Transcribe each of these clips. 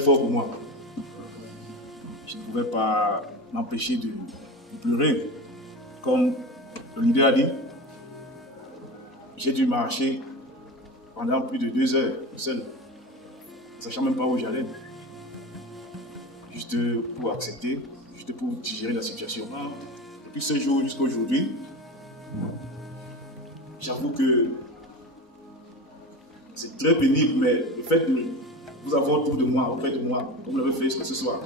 très fort pour moi. Je ne pouvais pas m'empêcher de pleurer. Comme le leader a dit, j'ai dû marcher pendant plus de 2 heures seul, ne sachant même pas où j'allais. Juste pour accepter, juste pour digérer la situation. Depuis ce jour jusqu'à aujourd'hui, j'avoue que c'est très pénible, mais le fait de vous avoir autour de moi, auprès de moi, comme vous l'avez fait ce soir,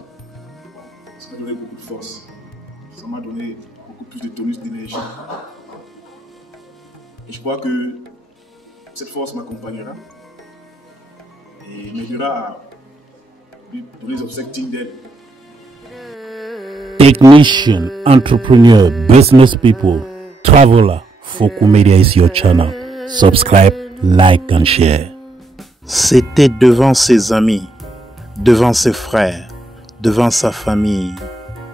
ça m'a donné beaucoup de force. Ça m'a donné beaucoup plus de tonus d'énergie. Et je crois que cette force m'accompagnera et m'aidera à lui donner les obsèques dignes d'elle. Technician, entrepreneur, business people, traveler, Foku Media is your channel. Subscribe, like and share. C'était devant ses amis, devant ses frères, devant sa famille,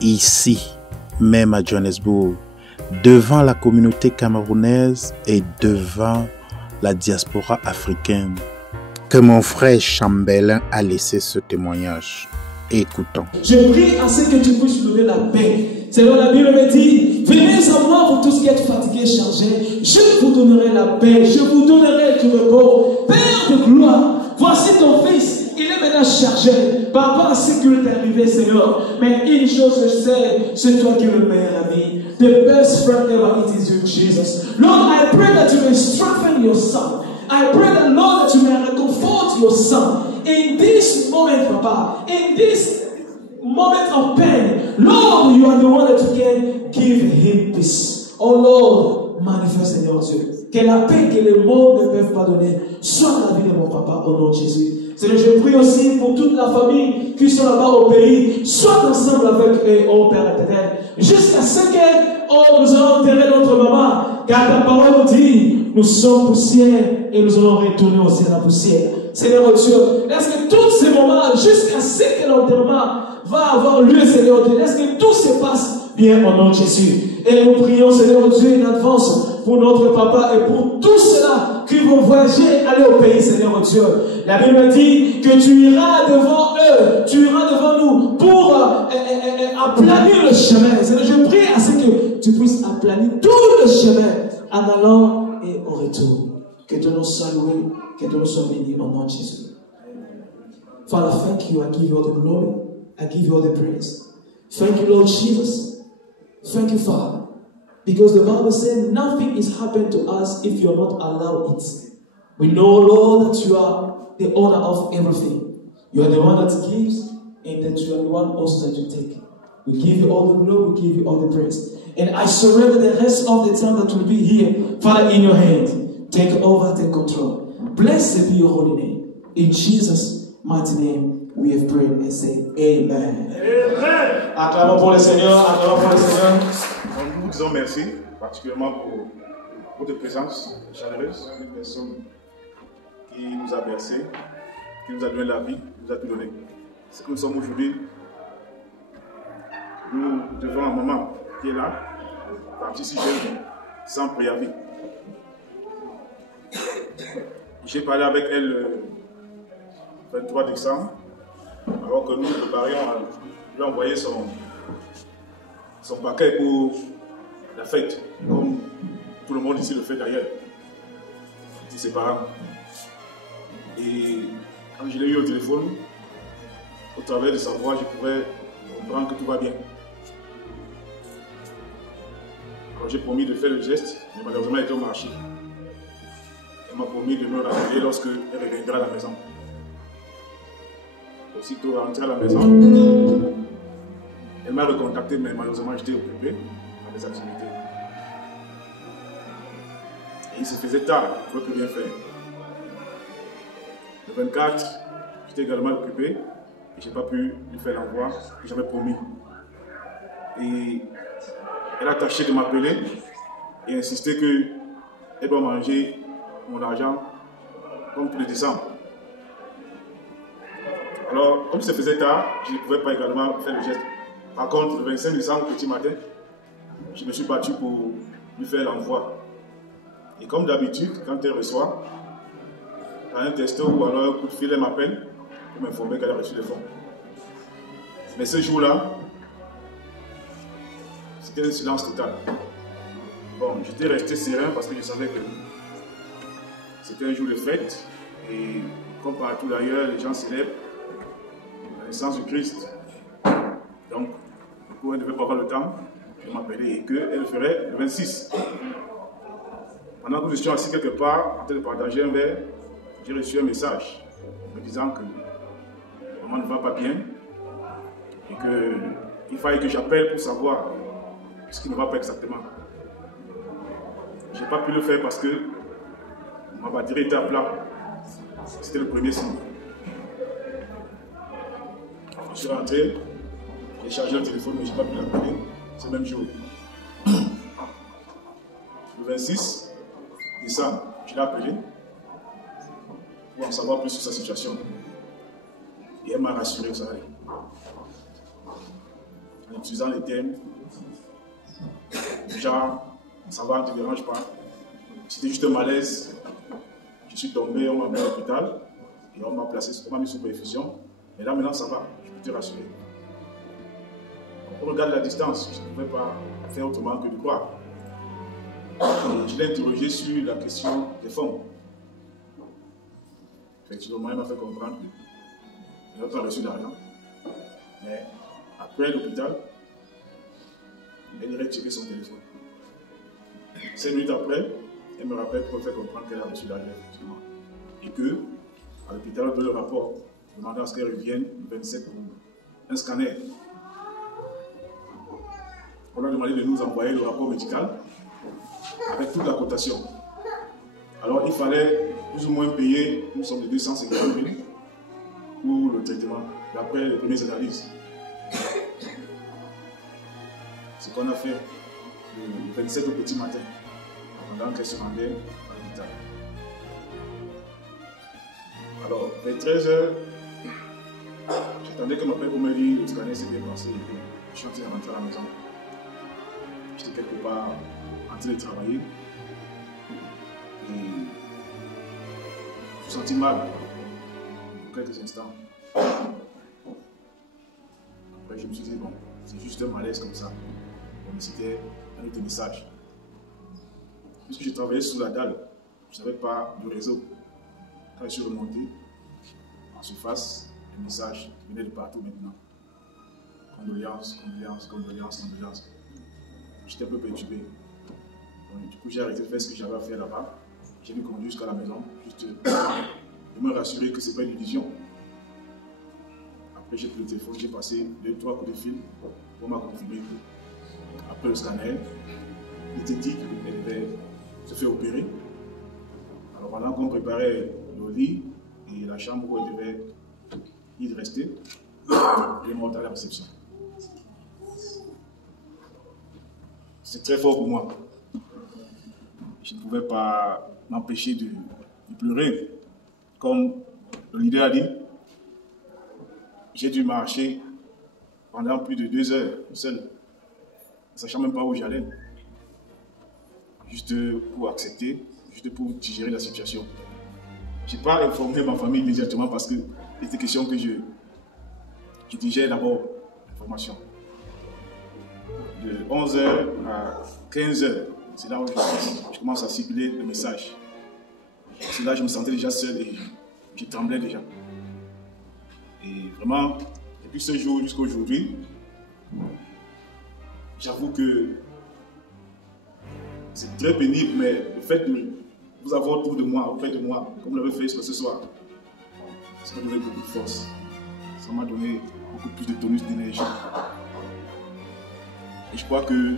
ici, même à Johannesburg, devant la communauté camerounaise et devant la diaspora africaine, que mon frère Chambelin a laissé ce témoignage. Écoutons. Je prie à ce que tu puisses donner la paix. Seigneur, la Bible me dit, venez à moi, vous tous qui êtes fatigués, chargés, je vous donnerai la paix, je vous donnerai du repos. Père de gloire, voici ton fils, il est maintenant chargé par rapport à ce qui lui est arrivé, Seigneur. Mais une chose je sais, c'est toi qui es le meilleur ami. The best friend ever, it is you, Jesus. Lord, I pray that you may strengthen your son. I pray that, Lord, that you may comfort your son. In this moment, Papa, in this moment of pain, Lord, you are the one that can give him peace. Oh Lord, manifeste, Seigneur Dieu, que la paix que le monde ne peut pas donner soit dans la vie de mon papa au nom de Jésus. Seigneur, je prie aussi pour toute la famille qui sont là-bas au pays, soit ensemble avec eux, oh Père éternel, jusqu'à ce que, oh, nous allons enterrer notre maman, car ta parole nous dit, nous sommes poussière et nous allons retourner aussi à la poussière. Seigneur Dieu, laisse que tous ces moments, jusqu'à ce que l'enterrement va avoir lieu, Seigneur Dieu, laisse que tout se passe bien au nom de Jésus. Et nous prions, Seigneur Dieu, en avance pour notre papa et pour tous ceux-là qui vont voyager, aller au pays, Seigneur Dieu. La Bible dit que tu iras devant eux, tu iras devant nous pour aplanir le chemin. Seigneur, je prie à ce que tu puisses aplanir tout le chemin en allant et au retour. Que ton nom soit loué, que ton nom soit béni au nom de Jésus. Father, thank you. I give you all the glory. I give you all the praise. Thank you, Lord Jesus. Thank you, Father. Because the Bible says nothing is happened to us if you are not allowed it. We know, Lord, that you are the owner of everything. You are the one that gives, and that you are the one also that you take. We give you all the glory, we give you all the praise. And I surrender the rest of the time that will be here, Father, in your hand. Take over, take control. Blessed be your holy name. In Jesus' mighty name, we have prayed and say Amen. Amen. Acclamons pour le Seigneur, acclamons pour le Seigneur. Nous vous disons merci, particulièrement pour votre présence chaleureuse, une personne qui nous a bercé, qui nous a donné la vie, qui nous a tout donné. C'est que nous sommes aujourd'hui. Nous devons un maman qui est là, partie si jeune, sans préavis. J'ai parlé avec elle le 23 décembre, alors que nous préparions à lui envoyer son paquet pour la fête, comme tout le monde ici le fait d'ailleurs, ses parents. Et quand je l'ai eu au téléphone, au travers de sa voix, je pouvais comprendre que tout va bien. Alors j'ai promis de faire le geste, mais malheureusement elle était au marché. Elle m'a promis de me rappeler lorsque elle reviendra à la maison. Aussitôt rentrée à la maison, elle m'a recontacté, mais malheureusement j'étais occupé à mes activités. Et il se faisait tard, je ne pouvais plus rien faire. Le 24, j'étais également occupé et je n'ai pas pu lui faire l'envoi que j'avais promis. Et elle a tâché de m'appeler et insisté qu'elle doit manger mon argent comme tous les décembre. Alors, comme ça faisait tard, je ne pouvais pas également faire le geste. Par contre, le 25 décembre, petit matin, je me suis battu pour lui faire l'envoi. Et comme d'habitude, quand elle reçoit, à un texto ou alors un coup de fil, elle m'appelle pour m'informer qu'elle a reçu les fonds. Mais ce jour-là, c'était un silence total. Bon, j'étais resté serein parce que je savais que c'était un jour de fête. Et comme partout d'ailleurs, les gens célèbrent la naissance du Christ. Donc, du coup, elle ne devait pas avoir le temps de m'appeler et qu'elle ferait le 26. Pendant que je suis assis quelque part, en train de partager un verre, j'ai reçu un message me disant que maman ne va pas bien et qu'il fallait que j'appelle pour savoir ce qui ne va pas exactement. Je n'ai pas pu le faire parce que ma batterie était à plat. C'était le premier signe. Je suis rentré, j'ai chargé le téléphone, mais je n'ai pas pu l'appeler ce même jour. Le 26 décembre, je l'ai appelé pour en savoir plus sur sa situation. Et elle m'a rassuré que ça allait. En utilisant les termes, genre, ça va, ne te dérange pas. C'était juste un malaise. Je suis tombé, on m'a mis à l'hôpital et on m'a mis sous perfusion. Mais là, maintenant, ça va, je peux te rassurer. On regarde la distance, je ne pouvais pas faire autrement que de croire. Et je l'ai interrogé sur la question des fonds. Effectivement, il m'a fait comprendre qu'il n'avait pas reçu d'argent. Mais après l'hôpital, elle irait checker son téléphone. 5 minutes après, elle me rappelle pour me faire comprendre qu'elle a reçu l'argent, effectivement. Et que, à l'hôpital, on donne le rapport, demandant à ce qu'elle revienne le 27 pour un scanner. On a demandé de nous envoyer le rapport médical avec toute la cotation. Alors, il fallait plus ou moins payer, nous sommes de 250 000 pour le traitement, d'après les premières analyses. Ce qu'on a fait le 27 au petit matin, pendant qu'elle se rendait à l'hôpital. Alors, vers 13h, j'attendais que ma père me dise le scanner s'est bien passé et que je suis en train de rentrer à la maison. J'étais quelque part en train de travailler et je me suis senti mal pour quelques instants. Après, je me suis dit, bon, c'est juste un malaise comme ça. Bon, mais c'était un autre message. Puisque je travaillais sous la dalle, je n'avais pas de réseau. Quand je suis remonté en surface, les messages venaient de partout maintenant. Condoléances, condoléances, condoléances, condoléances. J'étais un peu perturbé. Donc, du coup, j'ai arrêté de faire ce que j'avais à faire là-bas. J'ai dû conduire jusqu'à la maison, juste de me rassurer que ce n'est pas une illusion. Après, j'ai pris le téléphone, j'ai passé 2-3 coups de fil pour m'a confirmé que, après le scanner, il était dit qu'elle devait se faire opérer. Alors, pendant qu'on préparait le lit et la chambre où elle devait y rester, elle est morte à la réception. C'est très fort pour moi. Je ne pouvais pas m'empêcher de pleurer. Comme le leader a dit, j'ai dû marcher pendant plus de 2 heures seul, ne sachant même pas où j'allais. Juste pour accepter, juste pour digérer la situation. Je n'ai pas informé ma famille immédiatement parce que c'était question que je digère d'abord l'information. De 11h à 15h, c'est là où je commence à cibler le message. C'est là que je me sentais déjà seul et je tremblais déjà. Et vraiment, depuis ce jour jusqu'à aujourd'hui, j'avoue que c'est très pénible, mais le fait de vous avoir autour de moi, auprès de moi, comme vous l'avez fait ce soir, ça m'a donné beaucoup de force. Ça m'a donné beaucoup plus de tonus d'énergie. Et je crois que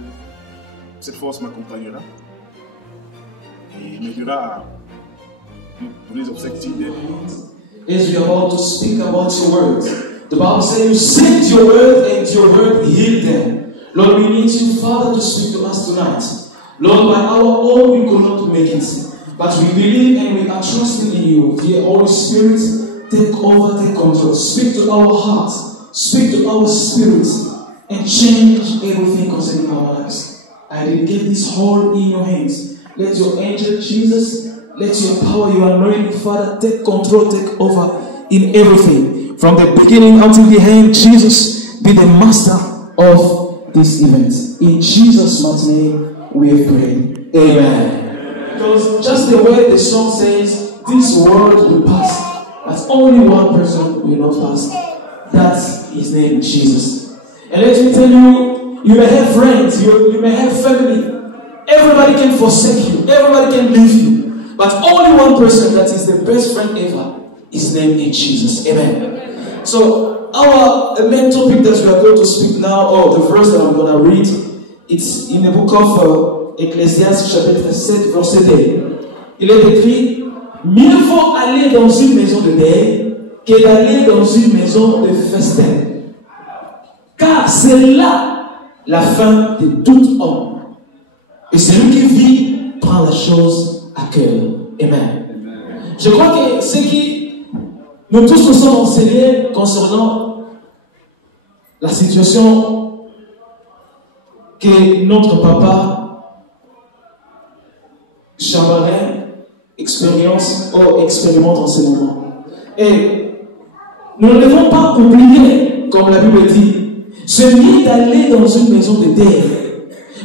cette force m'accompagnera et m'aidera à donner des objectifs d'aide. As we are about to speak about your word, the Bible says you sent your word and your word healed them. Lord, we need you, Father, to speak to us tonight. Lord, by our own we could not make it, but we believe and we are trusting in you. Dear Holy Spirit, take over, take control. Speak to our hearts, speak to our spirits, and change everything concerning our lives. I dedicate this whole in your hands. Let your angel Jesus, let your power, your anointing, Father, take control, take over in everything. From the beginning until the end, Jesus be the master of this event. In Jesus' mighty name, we have prayed. Amen. Because just the way the song says, this world will pass, but only one person will not pass. That's his name, Jesus. And let me tell you, you may have friends, you may have family. Everybody can forsake you. Everybody can leave you. But only one person that is the best friend ever, his name is Jesus. Amen. So our main topic that we are going to speak now, or the verse that I'm going to read, it's in the book of Ecclésiaste chapitre 7 verset 2. Il est écrit, mieux vaut aller dans une maison de deuil que d'aller dans une maison de festin. Car c'est là la fin de tout homme. Et celui qui vit prend la chose à cœur. Amen. Je crois que ce qui nous tous nous sommes enseignés concernant la situation que notre papa Chamarin expérimente en ce moment. Et nous ne devons pas oublier, comme la Bible dit, c'est mieux d'aller dans une maison de deuil.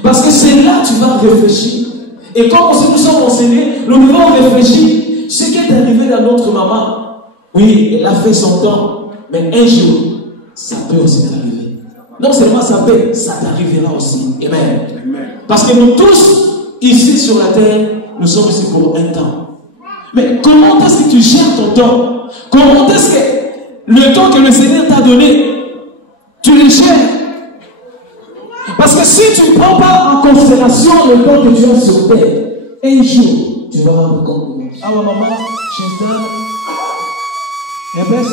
Parce que c'est là que tu vas réfléchir. Et comme nous sommes enseignés, nous devons réfléchir ce qui est arrivé à notre maman. Oui, elle a fait son temps, mais un jour, ça peut aussi t'arriver. Non seulement ça peut, ça t'arrivera aussi. Amen. Parce que nous tous, ici sur la terre, nous sommes ici pour un temps. Mais comment est-ce que tu gères ton temps? Comment est-ce que le temps que le Seigneur t'a donné, tu le gères? Parce que si tu ne prends pas en considération le temps que tu as sur terre, un jour, tu vas rendre compte. Ah, ma maman, she's done her best.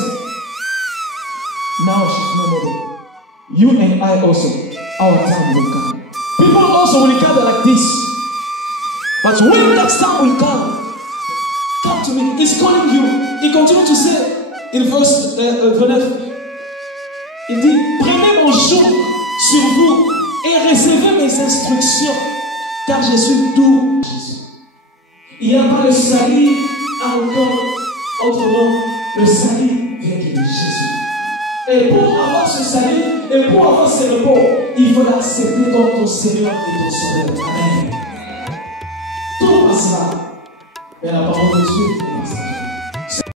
Now she's no more. You and I also, our time will come. People also will come like this. But when that time will come to me. He's calling you. Il continue to say, in verse 29, il dit, prenez mon joug sur vous et recevez mes instructions, car je suis doux. Il n'y a pas le salut encore autrement. Le salut vient de Jésus. Et pour avoir ce salut, et pour avoir ce repos, il faut l'accepter comme ton Seigneur et ton Sauveur. Amen. Tout passera. Mais la parole de Dieu passera.